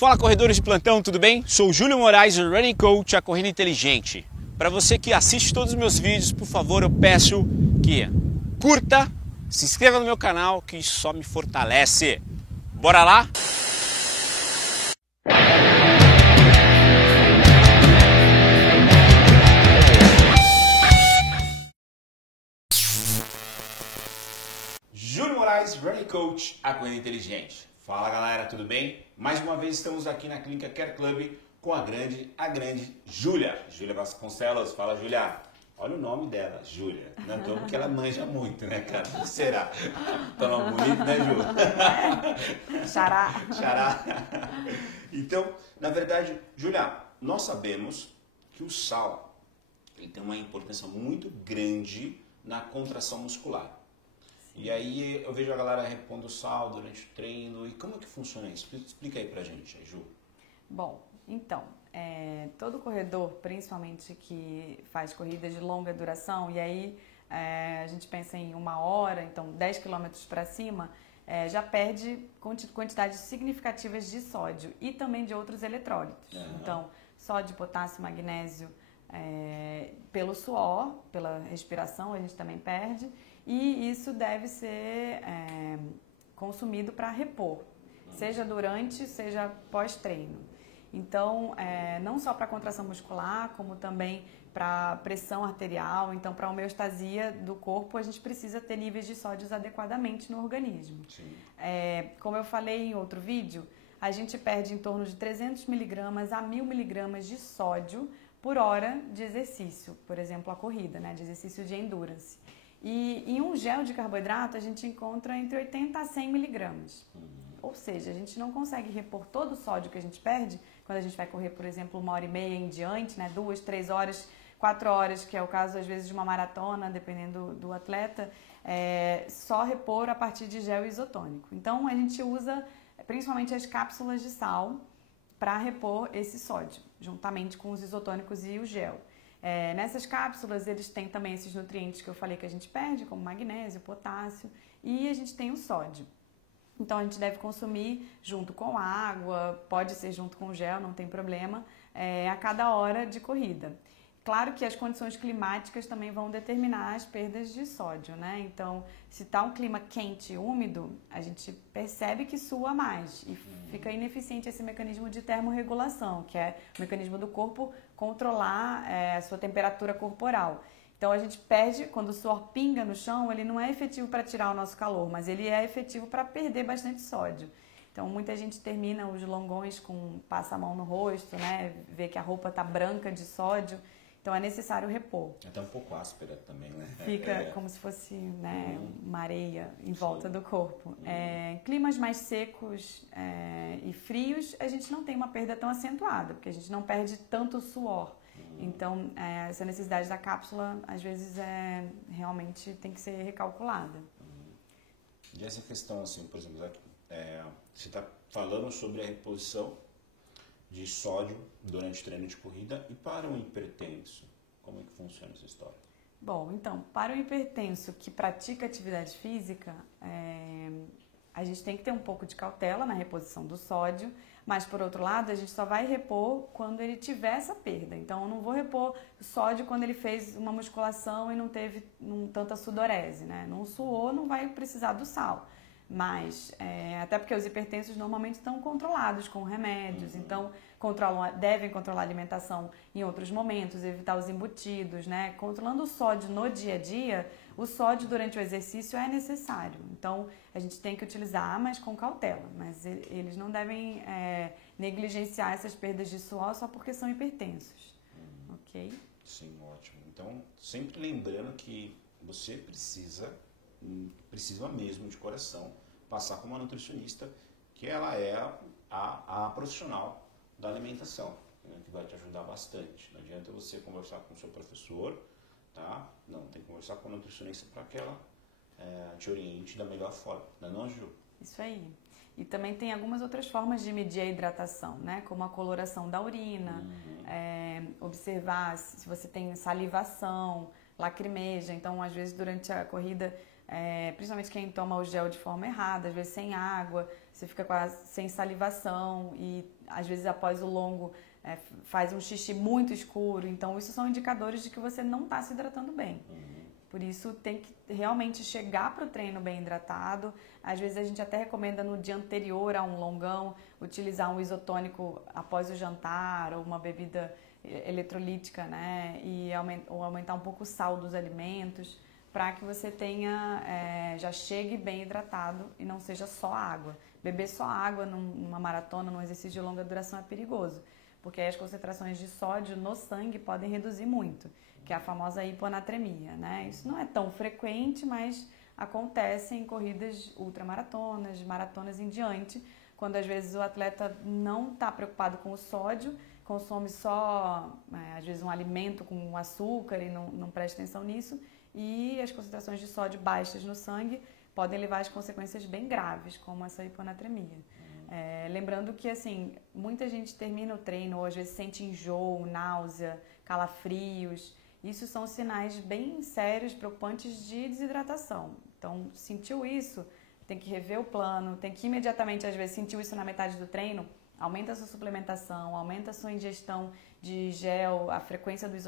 Fala, corredores de plantão, tudo bem? Sou o Júlio Moraes, o Running Coach, a Corrida Inteligente. Para você que assiste todos os meus vídeos, por favor, eu peço que curta, se inscreva no meu canal, que isso só me fortalece. Bora lá? Júlio Moraes, Running Coach, a Corrida Inteligente. Fala, galera, tudo bem? Mais uma vez estamos aqui na Clínica Care Club com a grande Júlia. Júlia Vasconcelos. Fala, Júlia. Olha o nome dela, Júlia. Não é porque ela manja muito, né, cara? O que será? Tá nome bonito, né, Júlia? Xará. Xará. Então, na verdade, Júlia, nós sabemos que o sal ele tem uma importância muito grande na contração muscular. E aí eu vejo a galera repondo sal durante o treino. E como é que funciona isso? Explica aí pra gente, Ju. Bom, então, todo corredor, principalmente que faz corridas de longa duração, e aí a gente pensa em 1 hora, então 10 quilômetros para cima, já perde quantidades significativas de sódio e também de outros eletrólitos. Uhum. Então, sódio, potássio, magnésio, pelo suor, pela respiração, a gente também perde. E isso deve ser consumido para repor, seja durante, seja pós-treino. Então, não só para contração muscular, como também para pressão arterial, então para homeostasia do corpo, a gente precisa ter níveis de sódios adequadamente no organismo. Como eu falei em outro vídeo, a gente perde em torno de 300 miligramas a 1000 miligramas de sódio por hora de exercício, por exemplo, a corrida, né, de exercício de endurance. E em um gel de carboidrato a gente encontra entre 80 a 100 miligramas. Ou seja, a gente não consegue repor todo o sódio que a gente perde quando a gente vai correr, por exemplo, 1h30 em diante, né? 2, 3 horas, 4 horas, que é o caso às vezes de uma maratona, dependendo do atleta, só repor a partir de gel isotônico. Então a gente usa principalmente as cápsulas de sal para repor esse sódio, juntamente com os isotônicos e o gel. Nessas cápsulas eles têm também esses nutrientes que eu falei que a gente perde, como magnésio, potássio, e a gente tem o sódio. Então a gente deve consumir junto com água, pode ser junto com gel, não tem problema, a cada hora de corrida. Claro que as condições climáticas também vão determinar as perdas de sódio, né? Então, se está um clima quente e úmido, a gente percebe que sua mais e fica ineficiente esse mecanismo de termorregulação, que é o mecanismo do corpo controlar a sua temperatura corporal. Então, a gente perde, quando o suor pinga no chão, ele não é efetivo para tirar o nosso calor, mas ele é efetivo para perder bastante sódio. Então, muita gente termina os longões com passa a mão no rosto, né? Vê que a roupa está branca de sódio. Então, é necessário repor. É até um pouco áspera também, né? Fica como se fosse, né, uma areia em volta do corpo. Climas mais secos e frios, a gente não tem uma perda tão acentuada, porque a gente não perde tanto suor. Então, essa necessidade da cápsula, às vezes, realmente tem que ser recalculada. E essa questão, assim, por exemplo, você está falando sobre a reposição de sódio durante o treino de corrida e para um hipertenso, como é que funciona essa história? Bom, então, para o hipertenso que pratica atividade física, a gente tem que ter um pouco de cautela na reposição do sódio, mas por outro lado, a gente só vai repor quando ele tiver essa perda. Então, eu não vou repor sódio quando ele fez uma musculação e não teve tanta sudorese, né? Não suou, não vai precisar do sal. Mas, até porque os hipertensos normalmente estão controlados com remédios, então devem controlar a alimentação em outros momentos, evitar os embutidos, né? Controlando o sódio no dia a dia, o sódio durante o exercício é necessário. Então, a gente tem que utilizar, mas com cautela. Mas eles não devem negligenciar essas perdas de suor só porque são hipertensos, ok? Sim, ótimo. Então, sempre lembrando que você precisa mesmo de coração passar com uma nutricionista, que ela é a profissional da alimentação, né, que vai te ajudar bastante. Não adianta você conversar com o seu professor, tá? Não, tem que conversar com a nutricionista para que ela te oriente da melhor forma, não é não, Ju? Isso aí. E também tem algumas outras formas de medir a hidratação, né? Como a coloração da urina, observar se você tem salivação, lacrimeja. Então, às vezes, durante a corrida, principalmente quem toma o gel de forma errada, às vezes sem água, você fica quase sem salivação e às vezes após o longo faz um xixi muito escuro. Então isso são indicadores de que você não está se hidratando bem. Por isso tem que realmente chegar para o treino bem hidratado. Às vezes a gente até recomenda no dia anterior a um longão utilizar um isotônico após o jantar ou uma bebida eletrolítica, né? Ou aumentar um pouco o sal dos alimentos para que você tenha, já chegue bem hidratado e não seja só água. Beber só água numa maratona, num exercício de longa duração é perigoso, porque aí as concentrações de sódio no sangue podem reduzir muito, que é a famosa hiponatremia, né? Isso não é tão frequente, mas acontece em corridas ultramaratonas, maratonas em diante, quando às vezes o atleta não está preocupado com o sódio, consome só, às vezes, um alimento com açúcar e não presta atenção nisso, e as concentrações de sódio baixas no sangue podem levar a consequências bem graves, como essa hiponatremia. Lembrando que, assim, muita gente termina o treino, ou às vezes sente enjoo, náusea, calafrios. Isso são sinais bem sérios, preocupantes de desidratação. Então, sentiu isso, tem que rever o plano, tem que imediatamente, às vezes, sentiu isso na metade do treino, aumenta a sua suplementação, aumenta a sua ingestão de gel, a frequência do